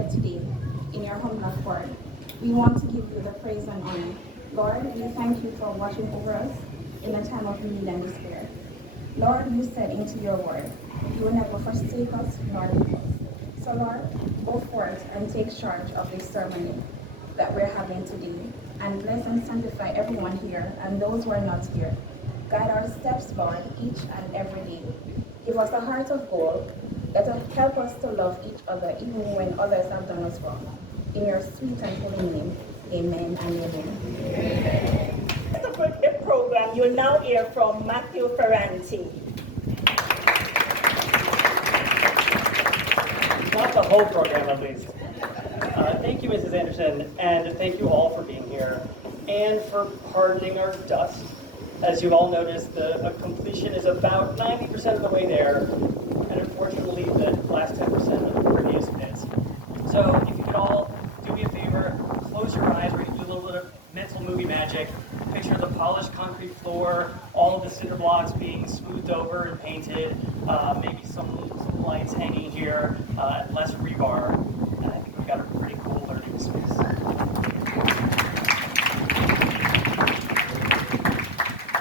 gathered today in your humble accord, we want to give you the praise and honor. Lord, we thank you for watching over us in a time of need and despair. Lord, you said into your word, you will never forsake us nor leave us. So Lord, go forth and take charge of this ceremony that we're having today, and bless and sanctify everyone here and those who are not here. Guide our steps, Lord, each and every day. Give us a heart of gold that will help us to love each other even when others have done us wrong. In your sweet and holy name, amen and amen. To put the program, you'll now hear from Matthew Ferranti. Not the whole program, at least. Thank you, Mrs. Anderson, and thank you all for being here and for pardoning our dust. As you've all noticed, the completion is about 90% of the way there, and unfortunately, the last 10% of the previous bits. So if you could all do me a favor, close your eyes, we're going to do a little bit of mental movie magic. Picture the polished concrete floor, all of the cinder blocks being smoothed over and painted, maybe some lights hanging here, less rebar, and I think we've got a pretty cool learning space.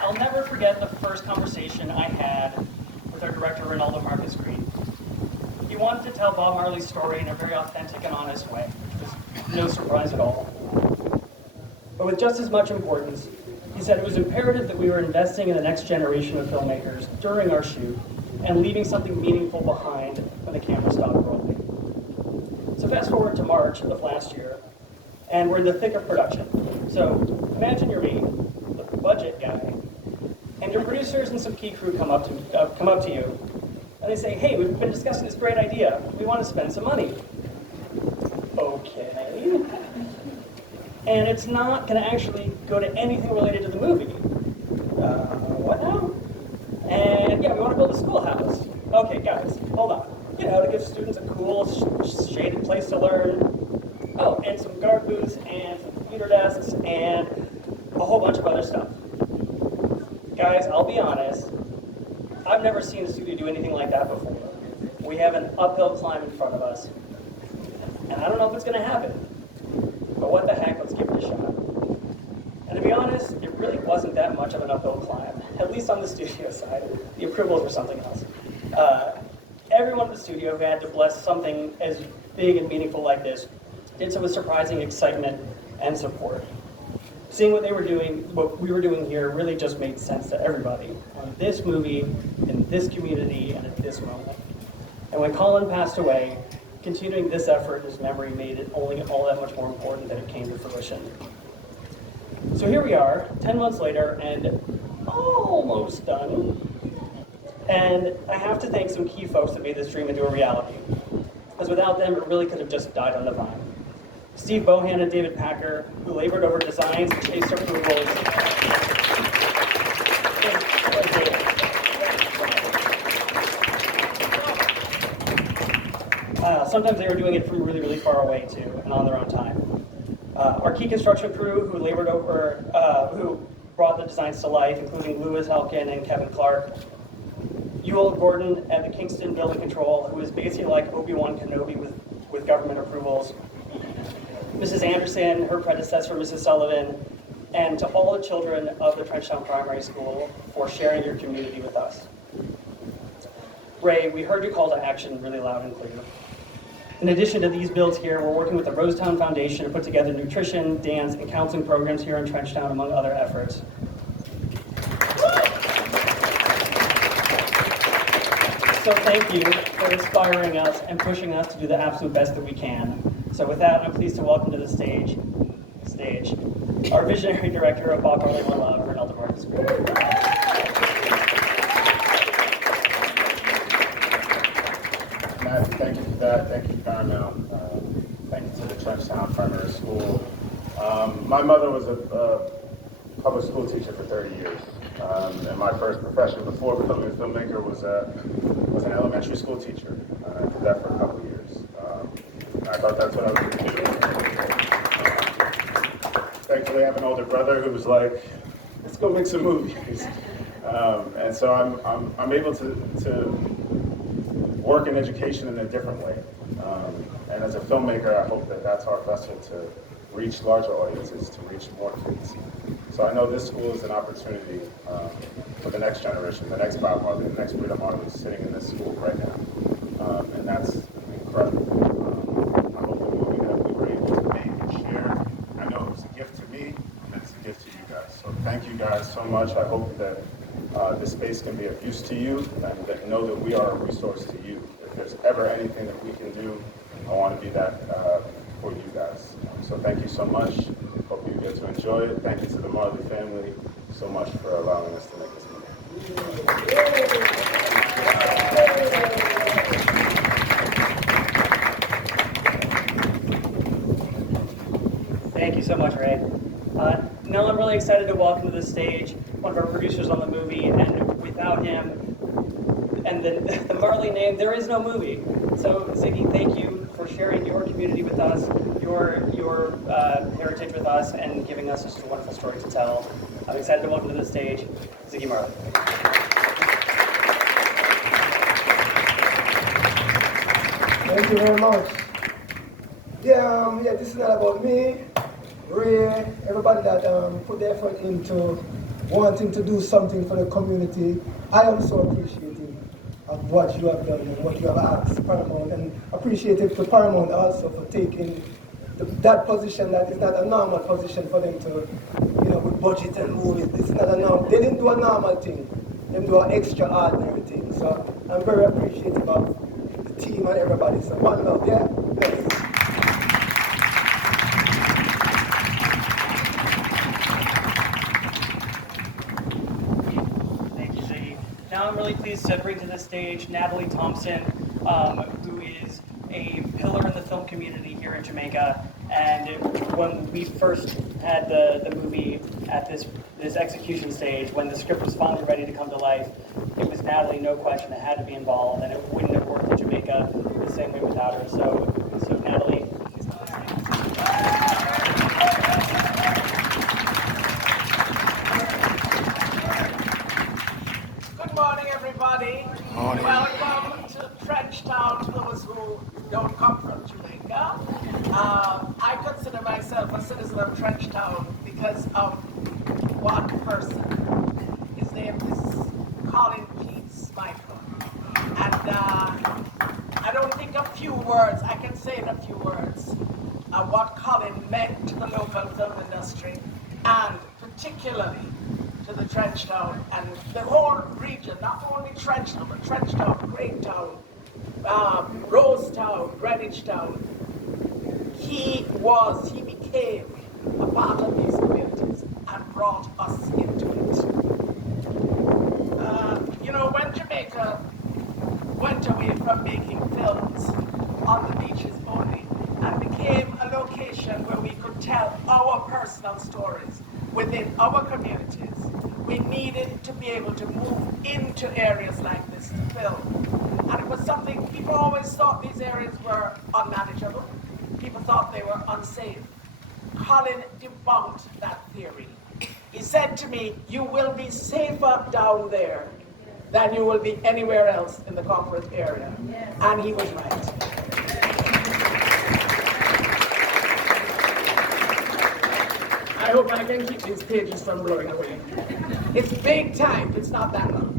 I'll never forget the first conversation I had with our director, Ronaldo Marcus Green. He wanted to tell Bob Marley's story in a very authentic and honest way, which was no surprise at all. But with just as much importance, he said it was imperative that we were investing in the next generation of filmmakers during our shoot and leaving something meaningful behind when the camera stopped rolling. So fast forward to March of last year, and we're in the thick of production. So imagine you're me, the budget guy, and your producers and some key crew come up to you, and they say, "Hey, we've been discussing this great idea. We want to spend some money." Okay. And it's not going to actually go to anything related to the movie. What now? And yeah, we want to build a schoolhouse. Okay, guys, hold on. You know, to give students a cool, shaded place to learn. Oh, and some guard booths, and some computer desks, and a whole bunch of other stuff. Guys, I'll be honest, I've never seen a studio do anything like that before. We have an uphill climb in front of us, and I don't know if it's going to happen. But what the heck, let's give it a shot. And to be honest, it really wasn't that much of an uphill climb, at least on the studio side. The approvals were something else. Everyone in the studio who had to bless something as big and meaningful like this did so with surprising excitement and support. Seeing what we were doing here really just made sense to everybody on this movie, in this community, and at this moment. And when Colin passed away, continuing this effort in his memory made it only all that much more important that it came to fruition. So here we are, 10 months later, and almost done. And I have to thank some key folks that made this dream into a reality, because without them, it really could have just died on the vine. Steve Bohan and David Packer, who labored over designs and chased approvals. Sometimes they were doing it from really, really far away too, and on their own time. Our key construction crew who labored over, who brought the designs to life, including Louis Elkin and Kevin Clark. Ewell Gordon at the Kingston Building Control, who is basically like Obi-Wan Kenobi with government approvals. Mrs. Anderson, her predecessor, Mrs. Sullivan, and to all the children of the Trenchtown Primary School for sharing your community with us. Ray, we heard your call to action really loud and clear. In addition to these builds here, we're working with the Rosetown Foundation to put together nutrition, dance, and counseling programs here in Trenchtown, among other efforts. So thank you for inspiring us and pushing us to do the absolute best that we can. So with that, I'm pleased to welcome to the stage our visionary director of Bob Marley More Loud, Ronaldo Marcus Green. Matt, thank you for that. Thank you, Paramount. Thank you to the Trenchtown Primary School. My mother was a public school teacher for 30 years. And my first profession before becoming a filmmaker was an elementary school teacher. I did that for a couple of years. I thought that's what I was going to do. Thankfully, I have an older brother who was like, let's go make some movies. And so I'm able to work in education in a different way. And as a filmmaker, I hope that that's our vessel to reach larger audiences, to reach more kids. So I know this school is an opportunity for the next generation, the next Bob Marley, the next Rita Marley sitting in this school right now. And that's incredible. I hope the movie that we were able to make and share, I know it was a gift to me, and it's a gift to you guys. So thank you guys so much. I hope that this space can be of use to you, and that know that we are a resource to you. If there's ever anything that we can do, I want to be that for you guys. So thank you so much. Hope you get to enjoy it. Thank you to the Marley family so much for allowing us to make this movie. Thank you so much, Ray. Now I'm really excited to welcome to the stage one of our producers on the movie, and without him and the Marley name, there is no movie. So Ziggy, thank you for sharing your community with us, your heritage with us, and giving us just a wonderful story to tell. I'm excited to welcome to the stage Ziggy Marley. Thank you very much. Yeah, this is not about me, Ray, everybody that put the effort into wanting to do something for the community. I am so appreciative of what you have done and what you have asked Paramount, and appreciative to Paramount also for taking that position that is not a normal position for them to, with budget and movies. This is not a normal, they didn't do a normal thing, they do an extraordinary thing. So I'm very appreciative of the team and everybody. So one love, yeah? Thanks. Now I'm really pleased to bring to the stage Natalie Thompson, who is a pillar in the film community here in Jamaica. And when we first had the movie at this execution stage, when the script was finally ready to come to life, it was Natalie, no question, that had to be involved, and it wouldn't have worked in Jamaica the same way without her. So Natalie, please come to the stage. Good morning, everybody. Morning. Welcome to Trenchtown, to those who don't come from Jamaica. I consider myself a citizen of Trenchtown because of one person. His name is Colin Keith Smikle. And I don't think a few words, I can say in a few words, what Colin meant to the local film industry, and particularly to the Trenchtown and the whole region, not only Trenchtown, but Trenchtown, Greytown, Rosetown, Greenwich Town. He became a part of these communities and brought us into it. When Jamaica went away from making films on the beaches only and became a location where we could tell our personal stories within our communities, we needed to be able to move into areas like this to film. And it was something, people always thought these areas were unmanageable. People thought they were unsafe. Colin debunked that theory. He said to me, you will be safer down there than you will be anywhere else in the corporate area. Yes. And he was right. I hope I can keep these pages from blowing away. It's big time, it's not that long.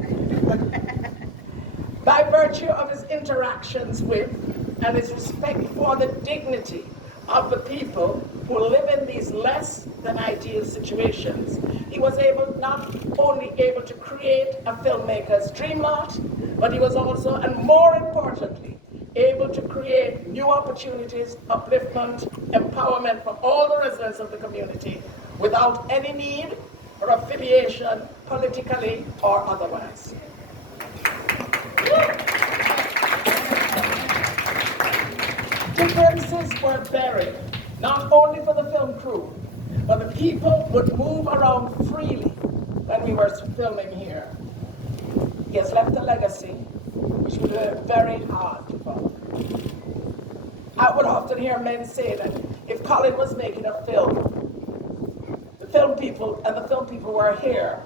By virtue of his interactions with and his respect for the dignity of the people who live in these less than ideal situations, he was not only able to create a filmmaker's dream lot, but he was also, and more importantly, able to create new opportunities, upliftment, empowerment for all the residents of the community without any need for affiliation, politically or otherwise. Differences were buried, not only for the film crew, but the people would move around freely when we were filming here. He has left a legacy which would be very hard to follow. I would often hear men say that if Colin was making a film, the film people were here,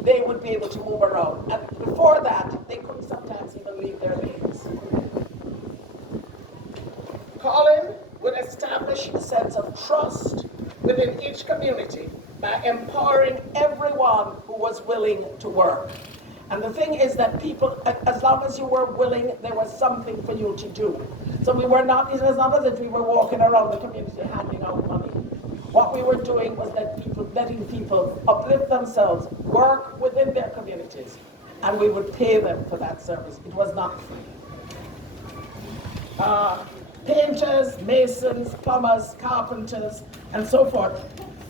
they would be able to move around. And before that, they couldn't sometimes even leave their lanes. establish a sense of trust within each community by empowering everyone who was willing to work. And the thing is that people, as long as you were willing, there was something for you to do. So it was not as if we were walking around the community handing out money. What we were doing was letting people uplift themselves, work within their communities, and we would pay them for that service. It was not free. Painters, masons, plumbers, carpenters, and so forth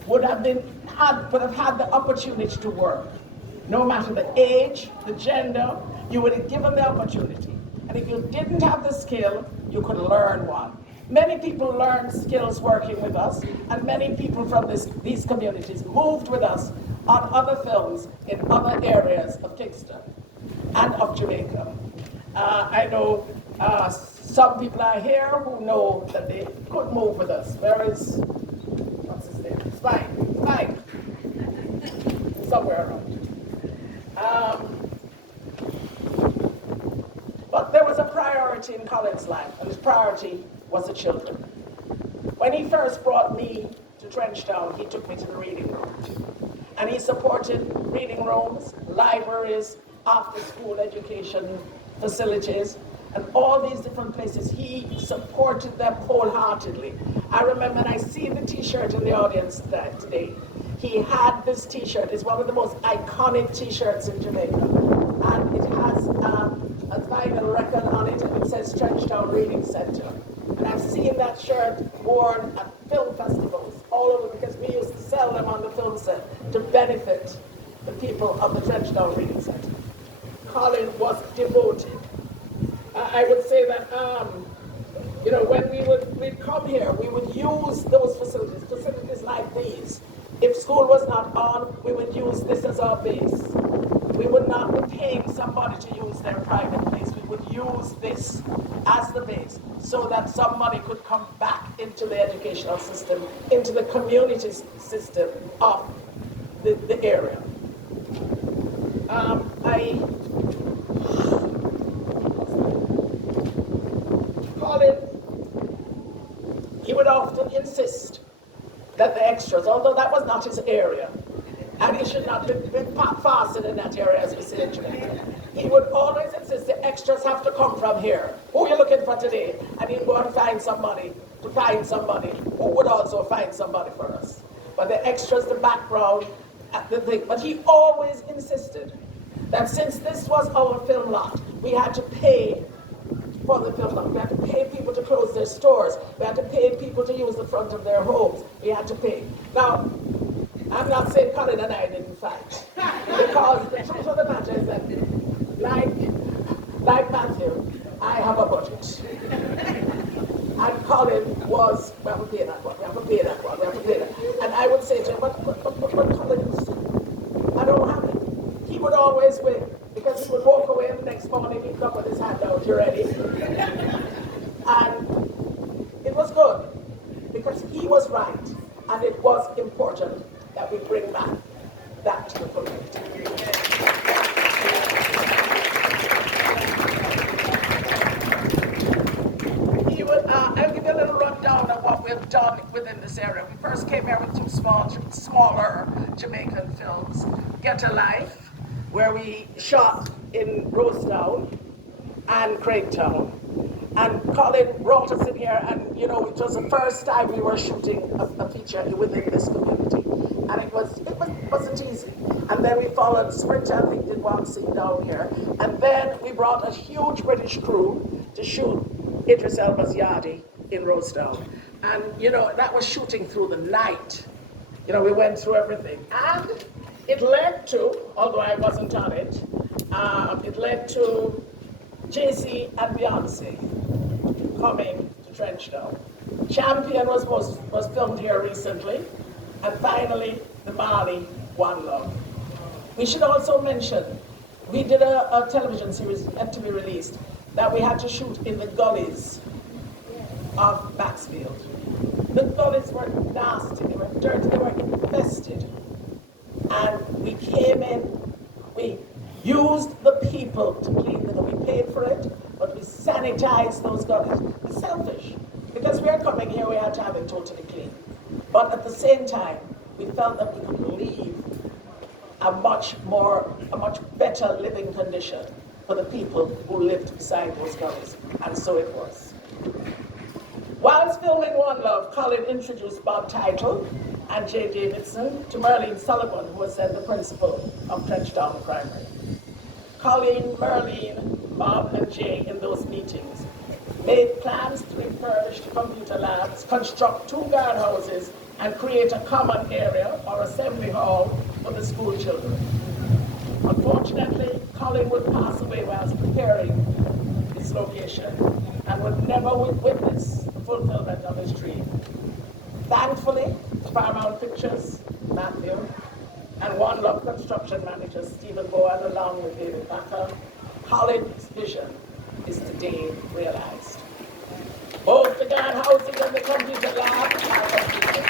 would have had the opportunity to work. No matter the age, the gender, you would have given the opportunity. And if you didn't have the skill, you could learn one. Many people learned skills working with us, and many people from these communities moved with us on other films in other areas of Kingston and of Jamaica. I know some people are here who know that they could move with us. Where is, what's his name? Spike. Somewhere around. But there was a priority in Colin's life, and his priority was the children. When he first brought me to Trenchtown, he took me to the reading room. And he supported reading rooms, libraries, after-school education facilities, and all these different places. He supported them wholeheartedly. I remember, and I see the t-shirt in the audience today. He had this t-shirt. It's one of the most iconic t-shirts in Jamaica. And it has a vinyl record on it, and it says Trenchtown Reading Center. And I've seen that shirt worn at film festivals all over, because we used to sell them on the film set to benefit the people of the Trenchtown Reading Center. Colin was devoted. I would say that, when we'd come here, we would use those facilities like these. If school was not on, we would use this as our base. We would not be paying somebody to use their private place. We would use this as the base so that some money could come back into the educational system, into the community system of the area. Colin, he would often insist that the extras, although that was not his area, and he should not have been fasted in that area, as we say in Jamaica, he would always insist the extras have to come from here. Who are you looking for today? And he'd go and find somebody who would also find somebody for us. But the extras, the background, the thing. But he always insisted that since this was our film lot, we had to pay for the film lot. We had to pay people to close their stores. We had to pay people to use the front of their homes. We had to pay. Now, I'm not saying Colin and I didn't fight, because the truth of the matter is that, like Matthew, I have a budget. And Colin was, we have to pay that one, we have to pay that one, we have to pay that. And I would say to him, but Colin, I don't have it. He would always win, because he would walk away and the next morning he'd come with his hand out, you ready? And it was good, because he was right, and it was important that we bring back that to the community. I'll give you a little rundown of what we've done within this area. We first came here with two smaller Jamaican films. Get a Life, where we shot in Rosedown and Craigtown. And Colin brought us in here, and it was the first time we were shooting a feature within this community. And it wasn't easy. And then we followed Sprinter, I think, did one scene down here. And then we brought a huge British crew to shoot Idris Elba's Yardie in Rosedown. And, that was shooting through the night. We went through everything. And it led to, although I wasn't on it, it led to Jay-Z and Beyonce coming to Trenchtown. Champion was filmed here recently. And finally, the Mali One Love. We should also mention, we did a television series yet to be released that we had to shoot in the gullies of Maxfield. The gullies were nasty, they were dirty, they were infested. And we came in, we used the people to clean them. We paid for it, but we sanitized those gullies. It's selfish, because we're coming here here we had to have it totally clean. But at the same time, we felt that we could leave a much better living condition for the people who lived beside those gullies, and so it was. Whilst filming One Love, Colin introduced Bob Title and Jay Davidson to Merlene Sullivan, who was then the principal of Trenchtown Primary. Colin, Merlene, Bob, and Jay in those meetings made plans to refurbish the computer labs, construct 2 guardhouses, and create a common area or assembly hall for the school children. Unfortunately, Colin would pass away whilst preparing this location and would never witness the fulfillment of his dream. Thankfully, Paramount Pictures, Matthew, and One Love construction manager Stephen Bowen, along with David Backer, Colin's vision is today realized. Both the guard housing and the computer lab are completed.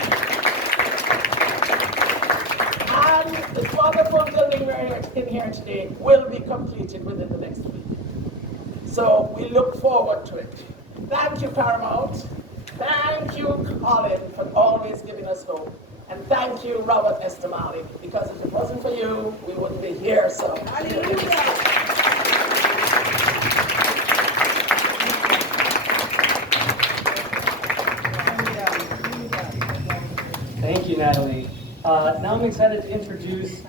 And this wonderful building we're in here today will be completed within the next week. So we look forward to it. Thank you, Paramount. Thank you, Colin, for always giving us hope. And thank you, Robert Estamali, because if it wasn't for you, we wouldn't be here. So, Thank you, Natalie. Now I'm excited to introduce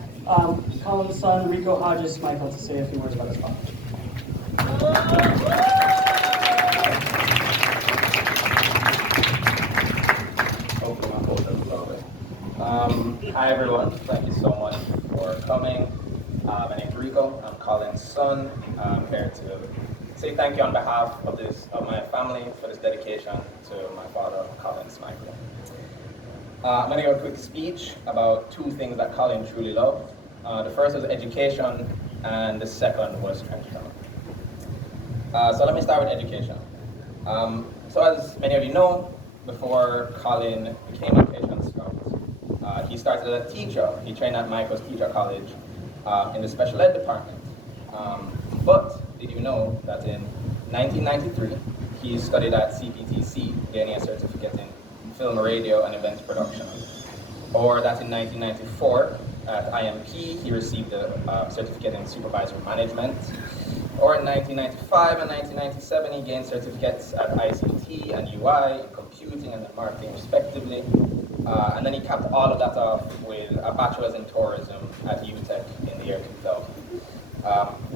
Colin's son, Rico Hodges Smikle, to say a few words about his father. Hi everyone, thank you so much for coming. My name is Rico, I'm Colin's son. I'm here to say thank you on behalf of my family for this dedication to my father, Colin Smikle. I'm going to give a quick speech about 2 things that Colin truly loved. The first was education, and the second was Trenchtown. So let me start with education. So as many of you know, before Colin became a patient scout, he started as a teacher. He trained at Michael's Teacher College in the special ed department. But did you know that in 1993, he studied at CPTC, gaining a certificate in film, radio, and events production. Or that in 1994, at IMP, he received a certificate in supervisory management. Or in 1995 and 1997, he gained certificates at ICT and UI, computing and marketing respectively. And then he capped all of that off with a bachelor's in tourism at UTech in the year 2000.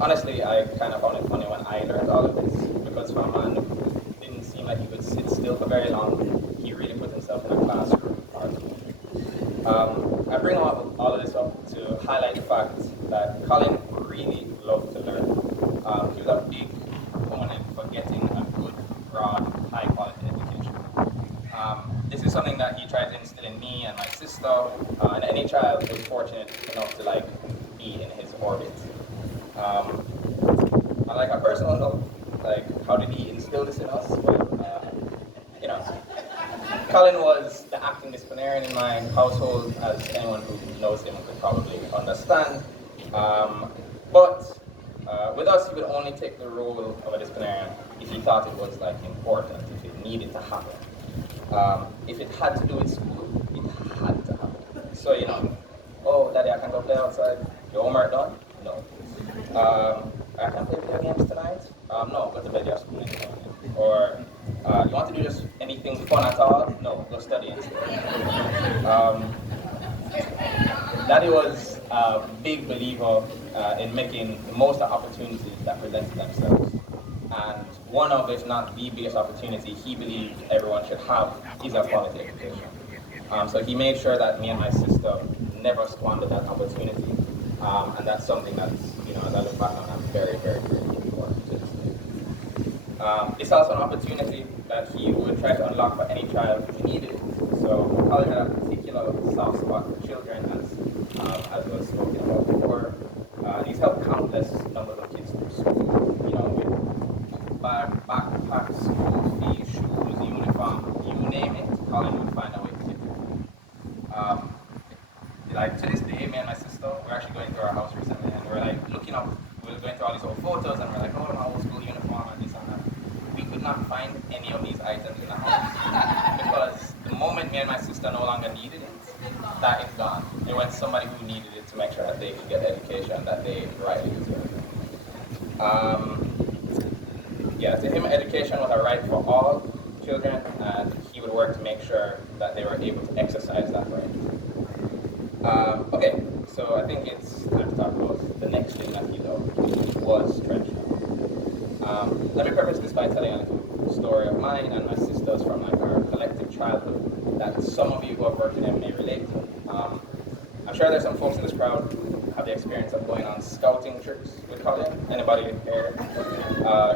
Honestly, I kind of found it funny when I learned all of this, because for a man who didn't seem like he could sit still for very long, he really put himself in a classroom. I bring all of this up to highlight the fact that Colin really loved to learn. He was a big proponent for getting a good, broad, high-quality education. This is something that he tried to instill in me and my sister, and any child who's fortunate enough to be in his orbit. On a personal note, how did he instill this in us? Well, Colin was the acting disciplinarian in my household, as anyone who knows him could probably understand. But with us, he would only take the role of a disciplinarian if he thought it was important, if it needed to happen. If it had to do with school, it had to happen. So, oh, Daddy, I can go play outside. Your homework done? No. I can play video games tonight? No, go to bed, you have school in the morning. Or, you want to do just anything fun at all? No, go study instead. Daddy was a big believer in making the most of opportunities that presented themselves. And one of, if not the biggest opportunity he believed everyone should have is a quality education. So he made sure that me and my sister never squandered that opportunity. And that's something that's, as I look back on, I'm very, very grateful for to this day. It's also an opportunity that he would try to unlock for any child who needed it. So Colin had a particular soft spot for children, as was spoken about before. He's helped countless numbers of kids through school, with backpacks, school fees, shoes, uniform, you name it, Colin would find a way to get it. To this day, me and my sister, we're actually going through our house recently, and we're looking up, we were going through all these old photos, and we're oh, my old school uniform and this and that. We could not find any of these items in the house, longer needed it, that is gone. It went to somebody who needed it to make sure that they could get the education that they rightly deserve. Yeah, to him, education was a right for all children, and he would work to make sure that they were able to exercise that right. Okay, so I think it's time to talk about the next thing that he loved, was Trenchtown. Let me preface this by telling a little story of mine and my sister's from like our collective childhood that some of you who have worked in them may relate to. I'm sure there's some folks in this crowd who have the experience of going on scouting trips with Colin. Anybody here?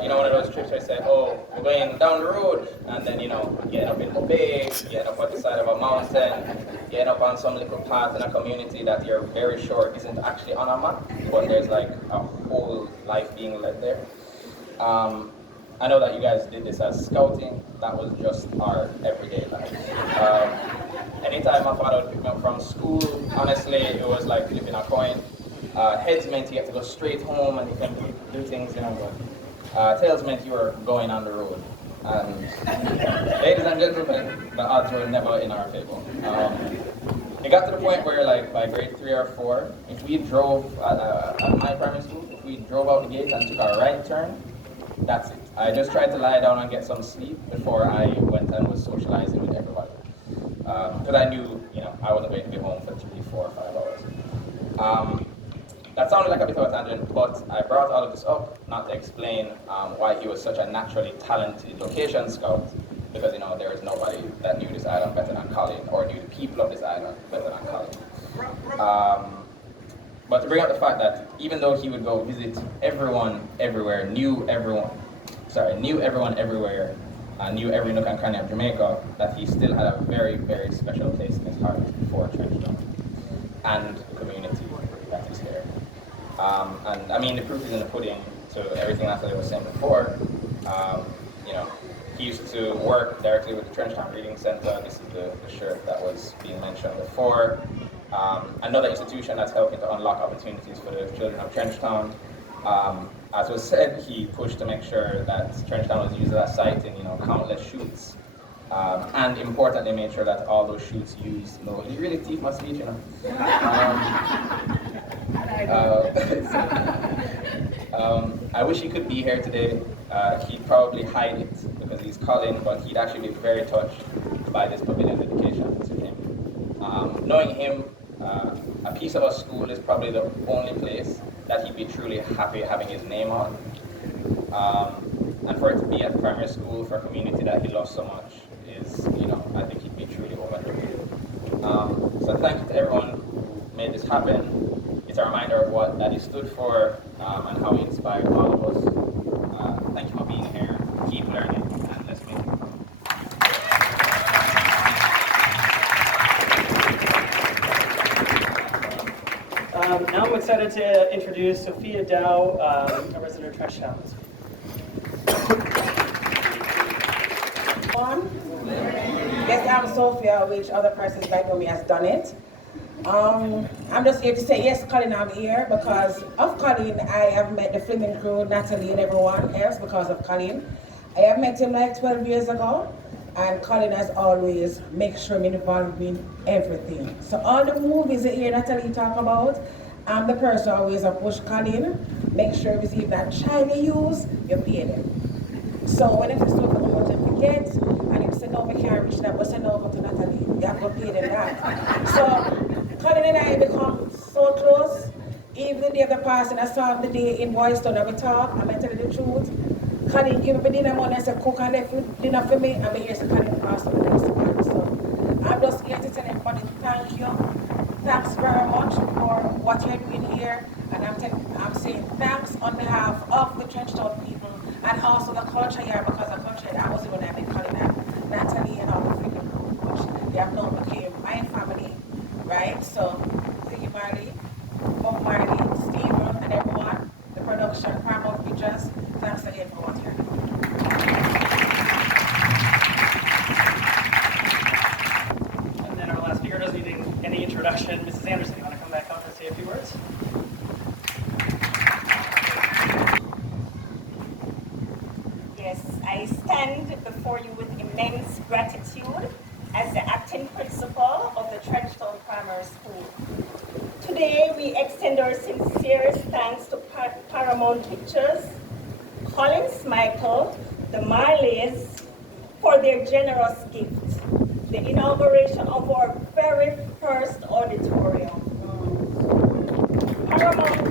You know, one of those trips where you say, oh, we're going down the road, and then, you know, you end up in a bay, you end up on the side of a mountain, you end up on some little path in a community that you're very sure isn't actually on a map, but there's like a whole life being led there. I know that you guys did this as scouting. That was just our everyday life. Anytime my father would pick me up from school, honestly, it was like flipping a coin. Heads meant you had to go straight home and you can do things, you know, but tails meant you were going on the road. And ladies and gentlemen, the odds were never in our favor. It got to the point where, like, by grade 3 or 4, if we drove at my primary school, if we drove out the gate and took a right turn, that's it. I just tried to lie down and get some sleep before I went and was socializing with everybody. Because I knew, you know, I wasn't going to be home for 3, 4, 5 hours. That sounded like a bit of a tangent, but I brought all of this up not to explain why he was such a naturally talented location scout, because, you know, there is nobody that knew this island better than Colin, or knew the people of this island better than Colin. But to bring up the fact that even though he would go visit everyone everywhere, knew everyone everywhere, knew every nook and cranny of Jamaica, that he still had a very, very special place in his heart for Trenchtown and the community that is here. And I mean, the proof is in the pudding to everything that I was saying before. You know, he used to work directly with the Trenchtown Reading Center. This is the shirt that was being mentioned before. Another institution that's helping to unlock opportunities for the children of Trenchtown. As was said, he pushed to make sure that Trenchtown was used as a site in, you know, countless shoots. And importantly, made sure that all those shoots used, you know, you really teeth my speech, you know. I wish he could be here today. He'd probably hide it because he's Colin, but he'd actually be very touched by this pavilion dedication to him. Knowing him, a piece of a school is probably the only place that he'd be truly happy having his name on. And for it to be at primary school for a community that he loves so much is, you know, I think he'd be truly overjoyed. So thank you to everyone who made this happen. It's a reminder of what Daddy stood for and how he inspired all of us. Thank you for being here. Keep learning, and let's make it. Now I'm excited to introduce Sophia Dow, a resident of Trenchtown. Yes, I'm Sophia, which other persons might know me as done it. I'm just here to say, yes, Colin, I'm here because of Colin. I have met the filming crew, Natalie and everyone else because of Colin. I have met him like 12 years ago, and Colin has always made sure I'm involved in everything. So all the movies that you hear Natalie talk about, I'm the person always a push Colin, make sure you receive that child you use, you pay them. So when if it's look at how much you get, and if you say no, we can't reach that, but say no, go to Natalie, you have to pay them that. So Colin and I become so close. Even the day of the passing, I saw him the day in Boyston and we talk, I'm going to tell you the truth. Colin gave me dinner money, I said cook and left dinner for me, and I'm here to Colin passed on the next time. So I'm just here to tell everybody thank you. Thanks very much for what you're doing here, and I'm saying thanks on behalf of the Trenchtown people and also the culture here, because the culture I was even having Colin and Natalie and all the freaking crew, which they have now became my family, right? So thank you, Marley, Bob Marley, Stephen, and everyone, the production, Paramount Pictures. Thanks again for what you're doing. Any introduction. Mrs. Anderson, you want to come back up and say a few words? Yes, I stand before you with immense gratitude as the acting principal of the Trenchtown Primary School. Today, we extend our sincerest thanks to Paramount Pictures, Colin Smikle, the Marleys, for their generous gift, the inauguration of our very first auditorium. Paramount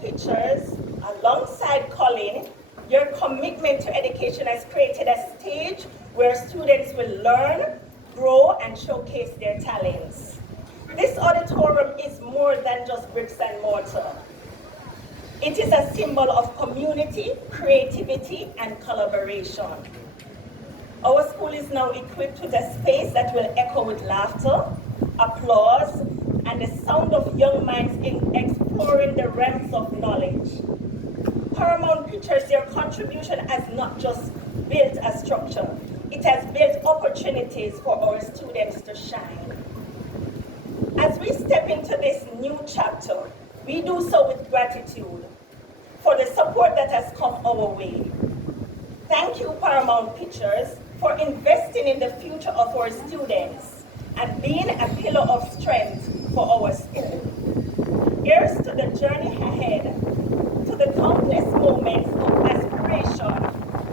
Pictures, alongside Colin, your commitment to education has created a stage where students will learn, grow, and showcase their talents. This auditorium is more than just bricks and mortar. It is a symbol of community, creativity, and collaboration. Our school is now equipped with a space that will echo with laughter, applause, and the sound of young minds in exploring the realms of knowledge. Paramount Pictures, your contribution has not just built a structure, it has built opportunities for our students to shine. As we step into this new chapter, we do so with gratitude for the support that has come our way. Thank you, Paramount Pictures, for investing in the future of our students and being a pillar of strength for our school. Here's to the journey ahead, to the countless moments of aspiration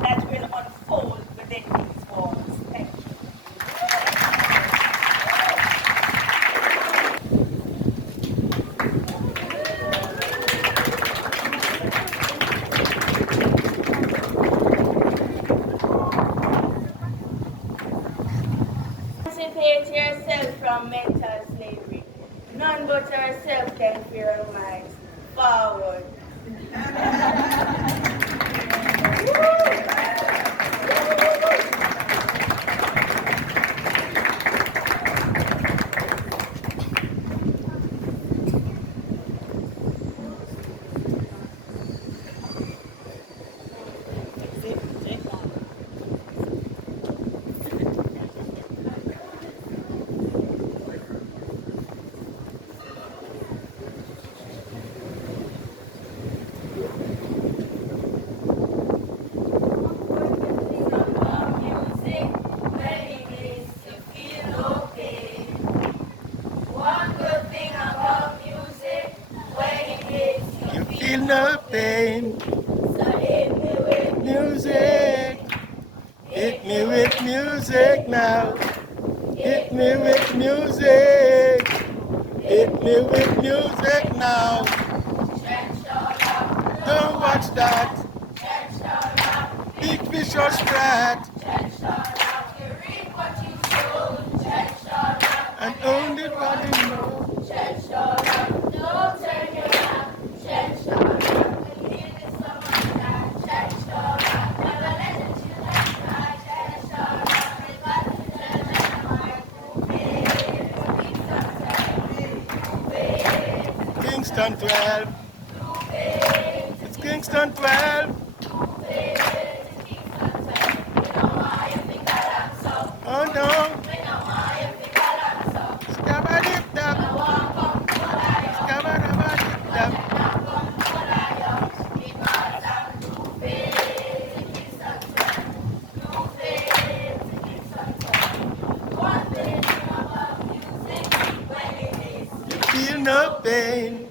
that will unfold within these walls. Thank you. Emancipate yourself from mental slavery. None but ourselves can free our minds. Forward. Feel no pain. So hit me with music. Hit me with music now. Hit me with music. Hit me with music now. Don't watch that. Big fish or sprat. And only what you know. Kingston 12. It's Kingston 12. Oh no. Scabba-dip-dap. Scabba-dabba-dip-dap. You feel no pain.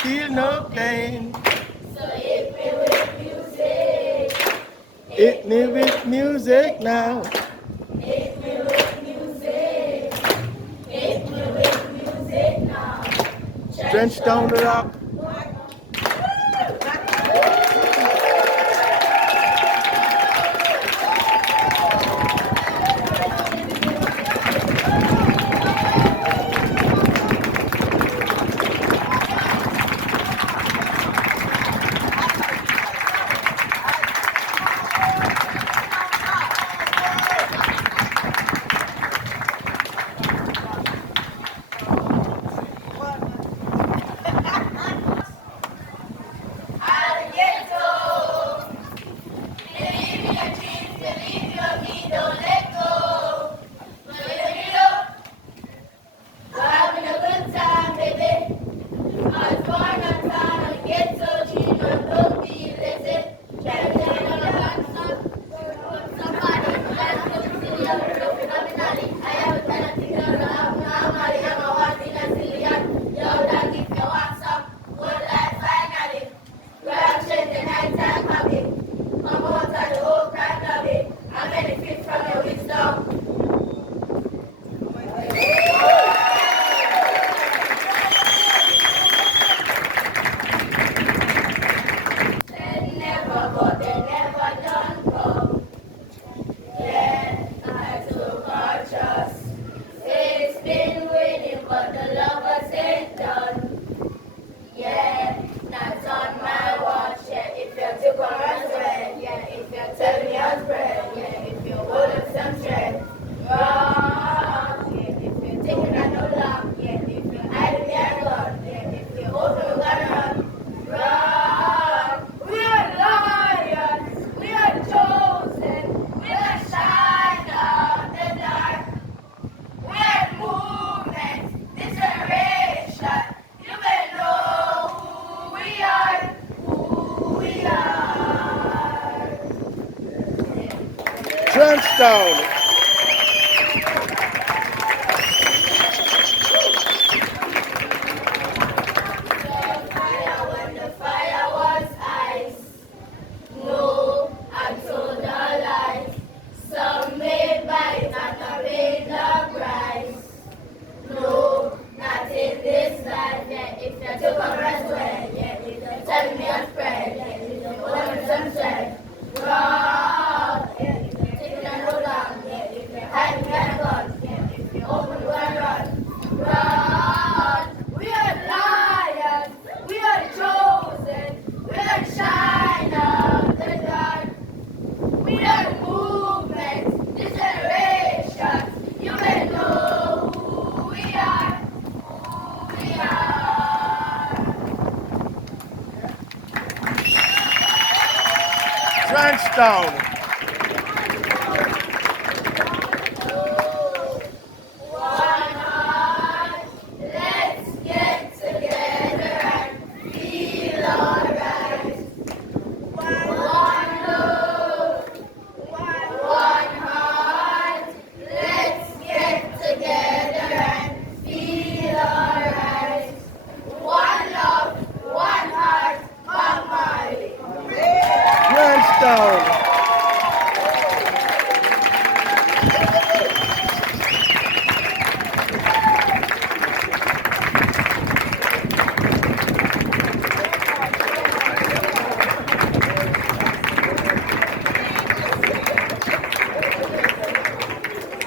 Feel no pain. So hit me with music. Hit me with music now. Hit me with music. Hit me with music now. Trench down the rock. Trenchtown. When the fire was ice, no, I told a lie. Some made by it and I paid the price. No, not in this life. Yeah, if you took a breath away, yeah, if you tell me a spread, yeah, if you put on some said, God, yeah, if you take it and hold on, yeah, if you hide me and gun, yeah, if you open the and run, God, we are lions, we are chosen, we are shine of the God. We are the movement, this generation. You may know who we are. Who we are. Trenchtown.